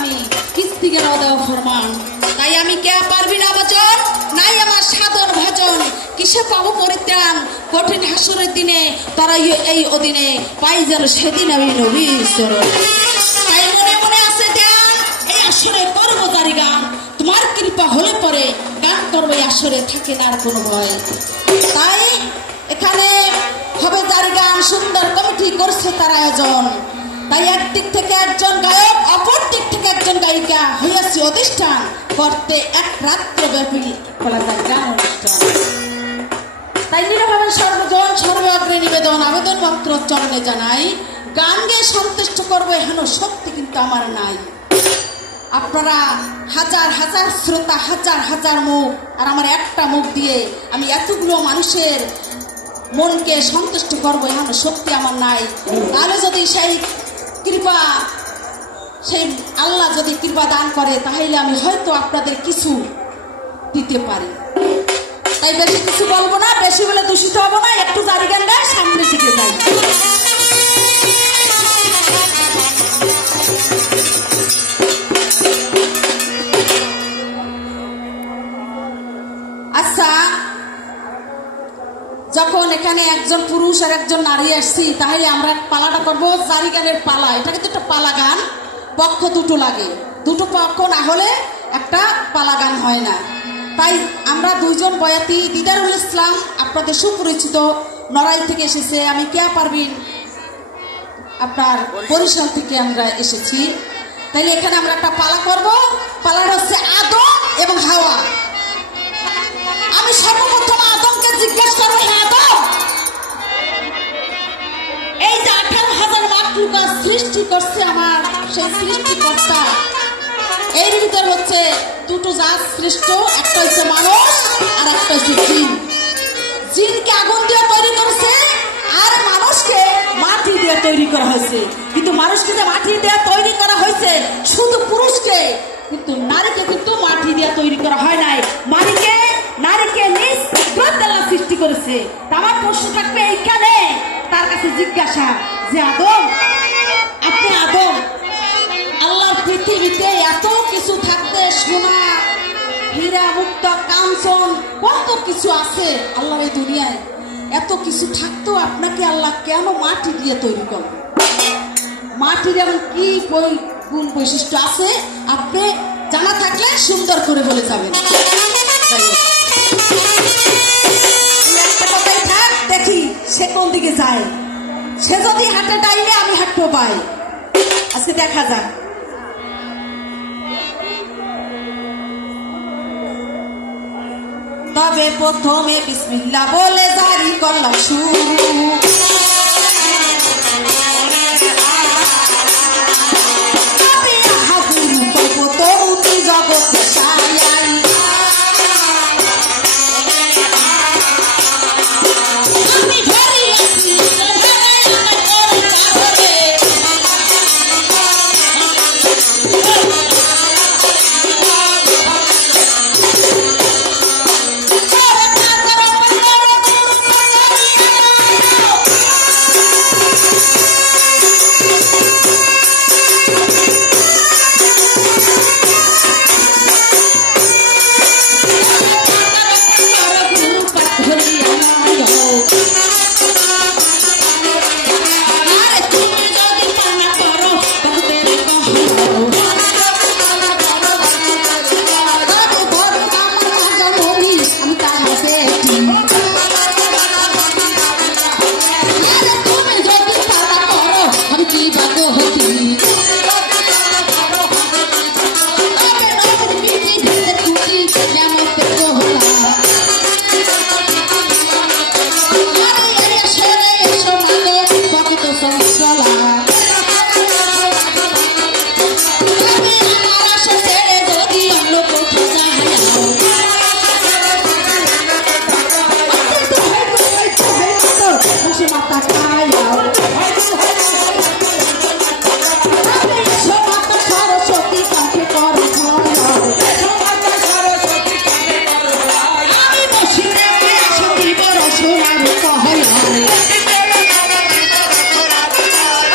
আমি কিস্তিকে দেওয়া ফরমান। তাই আমি কে পারবি না বচন, নাই আমার সাধন ভজন, কিসে পাবো পরিত্রাণ কঠিন হাসরের দিনে, তারা এই অধীনে পাই যেন সেদিন আমি নবীর চরণ। তাই মনে মনে আছে ধ্যান, এই আসরে করবো জারি গান, তোমার কৃপা হলে পরে গান করবো এই আসরে, থাকে না আর কোনো ভয়। তাই এখানে হবে জারি গান, সুন্দর কমিটি করছে তার আয়োজন। তাই একদিক থেকে একজন গায়ক, অপর দিক থেকে একজন গায়িকা হইয়াছি অধিষ্ঠান করতে এক রাত্রব্যাপী কলাকার গান অনুষ্ঠান। তাই নিরভাবে সর্বজন সর্বাগ্রে নিবেদন, আবেদন মাত্র চরণে জানাই, গান গেয়ে সন্তুষ্ট করবো এহেন শক্তি কিন্তু আমার নাই। আপনারা হাজার হাজার শ্রোতা, হাজার হাজার মুখ, আর আমার একটা মুখ দিয়ে আমি এতগুলো মানুষের মনকে সন্তুষ্ট করবো এহেন শক্তি আমার নাই। তাহলে যদি সেই কৃপা, সেই আল্লাহ যদি কৃপা দান করে, তাহলে আমি হয়তো আপনাদের কিছু দিতে পারি। তাই বেশি কিছু বলবো না, বেশি বলে দূষিত হবো না, একটু জারি গান গায়ে সামনে দিকে যাই। আচ্ছা, যখন এখানে একজন পুরুষ আর একজন নারী আসছি, তাহলে আমরা পালাটা করবো জারি গানের পালা। এটা কিন্তু একটা পালা গান, পক্ষ দুটো লাগে, দুটো পক্ষ না হলে একটা পালা গান হয় না। তাই আমরা দুইজন বয়াতি, দিদারুল ইসলাম আপনাদের সুপরিচিত, নড়াইল থেকে এসেছে, আমি কে পারবিন আপনার বরিশাল থেকে আমরা এসেছি। তাইলে এখানে আমরা একটা পালা করব, পালাটা হচ্ছে আদম এবং হাওয়া। আমি সর্বপ্রথম আদমকে জিজ্ঞাসা করবো, হ্যাঁ আদম, এই যে 18,000 মাখলুকাত সৃষ্টি করছে আমার সেই সৃষ্টিকর্তা, এর ভিতর হচ্ছে দুটো জাত সৃষ্ট, একটা হচ্ছে মানুষ আর একটা হচ্ছে জিন। জিনকে আগুন দিয়ে তৈরি করেছে আর মানুষকে মাটি দিয়ে তৈরি করা হয়েছে। কিন্তু মানুষকে যে মাটি দিয়ে তৈরি করা হয়েছে শুধু পুরুষকে, কিন্তু নারীকে কিন্তু মাটি দিয়ে তৈরি করা হয় নাই। নারীকে নিজ আল্লাহ সৃষ্টি করেছে। আমার প্রশ্ন থাকবে এইখানে, তার কাছে জিজ্ঞাসা যে আদম, আপনি আদম, আল্লাহর পৃথিবীতে এত কিছু থাকতে, সোনা হীরা মুক্ত কাঞ্চন কত কিছু আছে আল্লাহর এই দুনিয়ায়, এত কিছু থাকতো আপনাকে আল্লাহ কেন মাটি দিয়ে তৈরি করবে? মাটির এমন কি গুণ বৈশিষ্ট্য আছে আপনি জানা থাকলে সুন্দর করে বলে যাবেন। একটা কথাই থাক, দেখি সে কোন দিকে যায়। সে যদি হাঁটে ডাইলে আমি হাঁটতে পাই, আজকে দেখা যাক। তবে প্রথমে বিসমিল্লাহ বলে জারি করলাম শুরু, জগতে সায়াই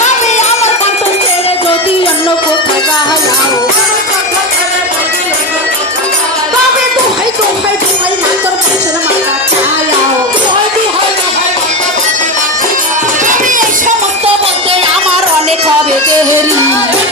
আমি আমার কণ্ঠ ছেড়ে যদি অন্য কোথাও যাও পাবে দেহেরি